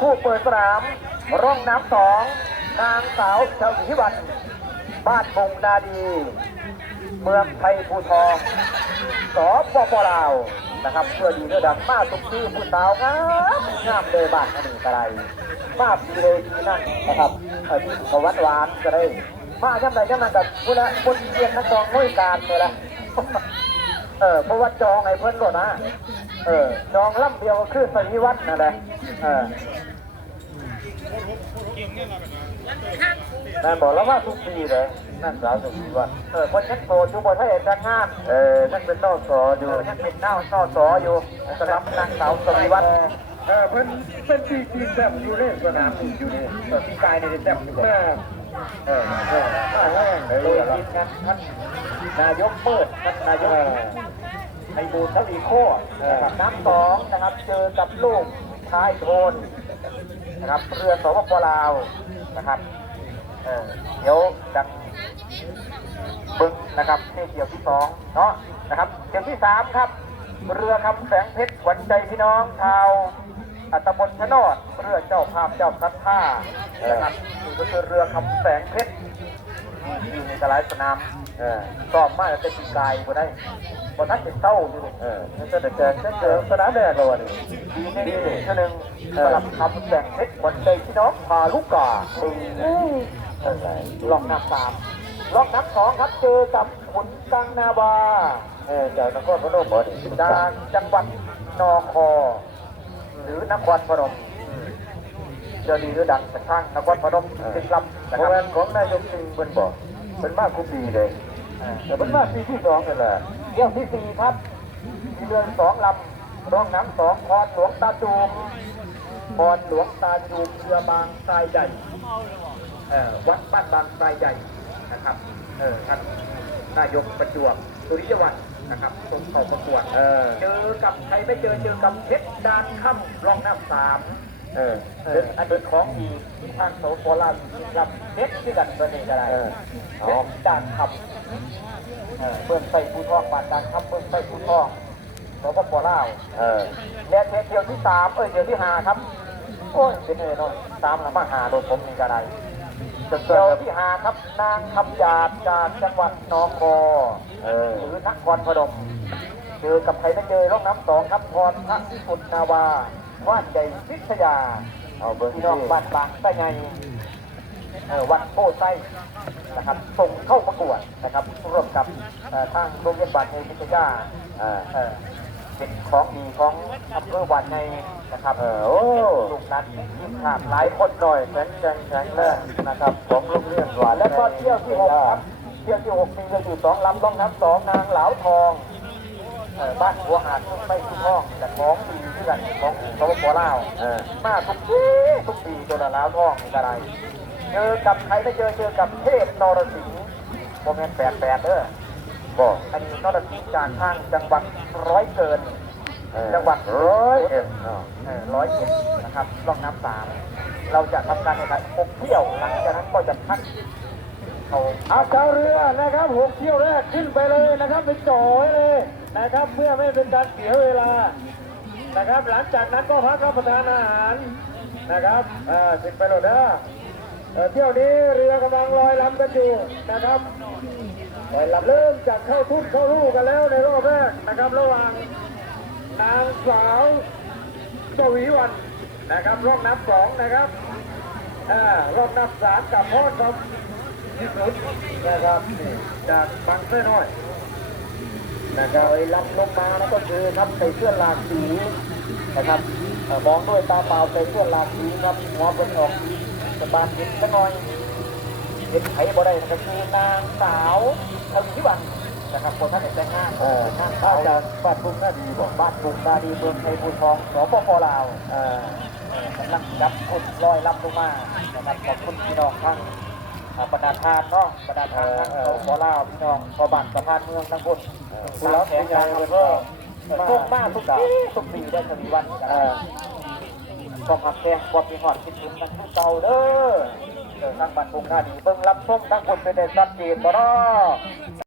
ผู้เปิดสนาม ร่องน้ำสองนางสาวชาวิวัน บ้านพงนาดี เมืองไทยภูทองสปปลาวนะครับเพื่อดีเพื่อดังมาทุกที่ผู้สาวงามงามเลยบ้านอันนี้กระไรมาปีเลยทีนั่นนะครับเออที่เขาวัดหวานก็ได้มาย่ำใดย่ำนั้นกับผู้ละคนเรียนนักจองน้อยการเลยละ เออเพราะว่าจองไอ้เพิ่นก่อนนะเออจองล่ำเดียวก็คือสนิวัฒน์นั่นแหละเออนั่นบอกแล้วว่าทุกปีเลยนั่นสาวสนิวัฒน์เออคนยักโตอยู่บนให้แต่งงานเออนั่นเป็นนอกสออยู่นั่นเป็นนอกนอสออยู่สำหรับนางสาวสนิวัฒน์เออเพิ่นเป็นปีปีแซ่บอยู่นี่สนามนี่อยู่นี่เออปีกายในแซ่บอยู่แม่ เออเออข้งเลยทีมงานท่านนายกเปิดท่านนายกไอบูลทวีโคตรนะครับน้ำสองนะครับ เจอกับลูกชายโทนนะครับ เรือสปปลาวนะครับเออเดี๋ยวดังบึงนะครับนี่เกี่ยวที่สองเนาะนะครับเกี่ยวที่สามครับ เรือคำแสงเพชรขวัญใจพี่น้องชาวอั ตำบลชะโนดเรือเจ้าภาพเจ้าสัทธานะครับนี่ก็คือเรือคำแสงเพชรอยู่ในตลาดสนามเออสอบมากจะปีกายบ่ได้บ่ทันเป็นเต้าอยู่นี่เออนั่นก็จะเจอจะเจอสนามแรกเลยวันนี้ดีนี่ดีนี่เท่านึงสลับคำแบ่งเพชรคนใจพี่น้องพาลูกกาบึงเออลองนับสามลองนับสองครับเจอกับขุนกังนาวาเออจากนครพนมบ่นี่จากจังหวัดนคร หรือนครพนมเจดีหรือดังสักครั้งนครพนมติดลำนะครับของนายกจึงเป็นบอกเป็นมากคุปีเลยแต่เป็นมากปีที่สองกันแหละเที่ยวที่สี่ครับมีเรือนสองลำร่องน้ำสองคอนหลวงตาจูมคอนหลวงตาจูมเรือบางทรายใหญ่เอ่อวัดบ้านบางทรายใหญ่นะครับ เออท่าน นายกประจวบสุริยวัฒน์นะครับส่งเข้าประกวดเจอกับใครไม่เจอเจอกับเพชรดานค่ำร่องน้ำสามเออเอออันเป็นของดีทางโสโปลารับเม็ดที่กันตัวนี้ก็ได้เม็ดด่านคำเออเบื้องใส่ผู้ทองบาดด่านคำเบื้องใส่ผู้ทองโสโปลาวเออและเที่ยวที่สามเออเที่ยวที่ห้าครับโอ้ยเป็นเออเนาะตามหลังมาหาโดยผมนี่ก็ได้ เที่ยวที่หาครับนางคำหยาดจากจังหวัดนคอหรือนครพนมเจอกับใครไม่เจอร่องน้ำสองครับพรพระพิสุทธิ์นาวาว่านใจวิทยาเอาเบอร์พี่น้องบ้านบางไส้ไงวัดโพไส้นะครับส่งเข้าประกวดนะครับร่วมกับเอ่อทางโรงเรียนบ้านในวิทยา เอ่อเอ่อเป็นของดีของอำเภอบ้านในนะครับเออโอ้ลูกนั้นทีมขาดหลายคนหน่อยแข็งแกร่งแข็งแรงนะครับของโรงเรียนหวานแล้วก็เที่ยวที่หกครับเที่ยวที่หกมีเรืออยู่สองลำต้องน้ำสองนางเหลาทองเอ่อบ้านหัวหาดไม่ทุกห้องแต่ของดีที่กันของสปปลาวมาทุกปีทุกปีตัวละล้าวท่องนี่ก็ได้เจอกับใครไม่เจอเจอกับเทพนรสิงห์โมเมนต์แปดแปดเด้อ บอกอันนี้นรสิงห์จากทางจังหวัดร้อยเกิน จังหวัดร้อยเอ็ดร้อยเอ็ดนะครับร่องน้ำสามเราจะทำการแข่งขันหกเที่ยวหลังจากนั้นก็จะพักเขาเอาเจ้าเรือนะครับหกเที่ยวแรกขึ้นไปเลยนะครับไปจ่อยเลยนะครับเพื่อไม่เป็นการเสียเวลานะครับ หลังจากนั้นก็พักรับประทานอาหารนะครับอ่าสิบไปโหลดนะ เที่ยวนี้เรือกำลังลอยลำกันอยู่นะครับลอยลำเริ่มจากเข้าทุ่นเข้าลู่กันแล้วในรอบแรกนะครับ ระหว่างนางสาวสวีวันนะครับรอบนับสองนะครับรอบนับสามกับพ่อครับที่สุดนะครับจากบางเส้น้อยนะครับไอ้ลำลงมาแล้วก็คือครับใส่เสื้อหลากสีนะครับมองด้วยตาเปล่าใส่เสื้อหลากสีครับหัวเป็นออก สบานเห็นสักหน่อยเห็นไผ่บ่ได้นะครับคือนางสาวทวีวันนะครับคนท่านเอกแต่งงานเออนางสาวจากบ้านบุงนาดีบอกบ้านบุงนาดีเมืองไทยภูทองสปปลาวเออเอกำลังจับคนลอยลำลงมานะครับขอบคุณพี่น้องทั้งประดาทานเนาะประดาทานทั้งสปลาวพี่น้องพอบัตรประธานเมืองทั้งคนคุณแล้วแข็งใจเลยก็ทุกมากทุกปีทุกปีได้ทวีวัน ความหักแพงความมีหอดคิดถึงกันทุกเก่าเด้อเออทั้งบัตรพงหน้าดีเบิ่งรับชมทั้งคนเป็นได้ชัดเจนบ่เนาะ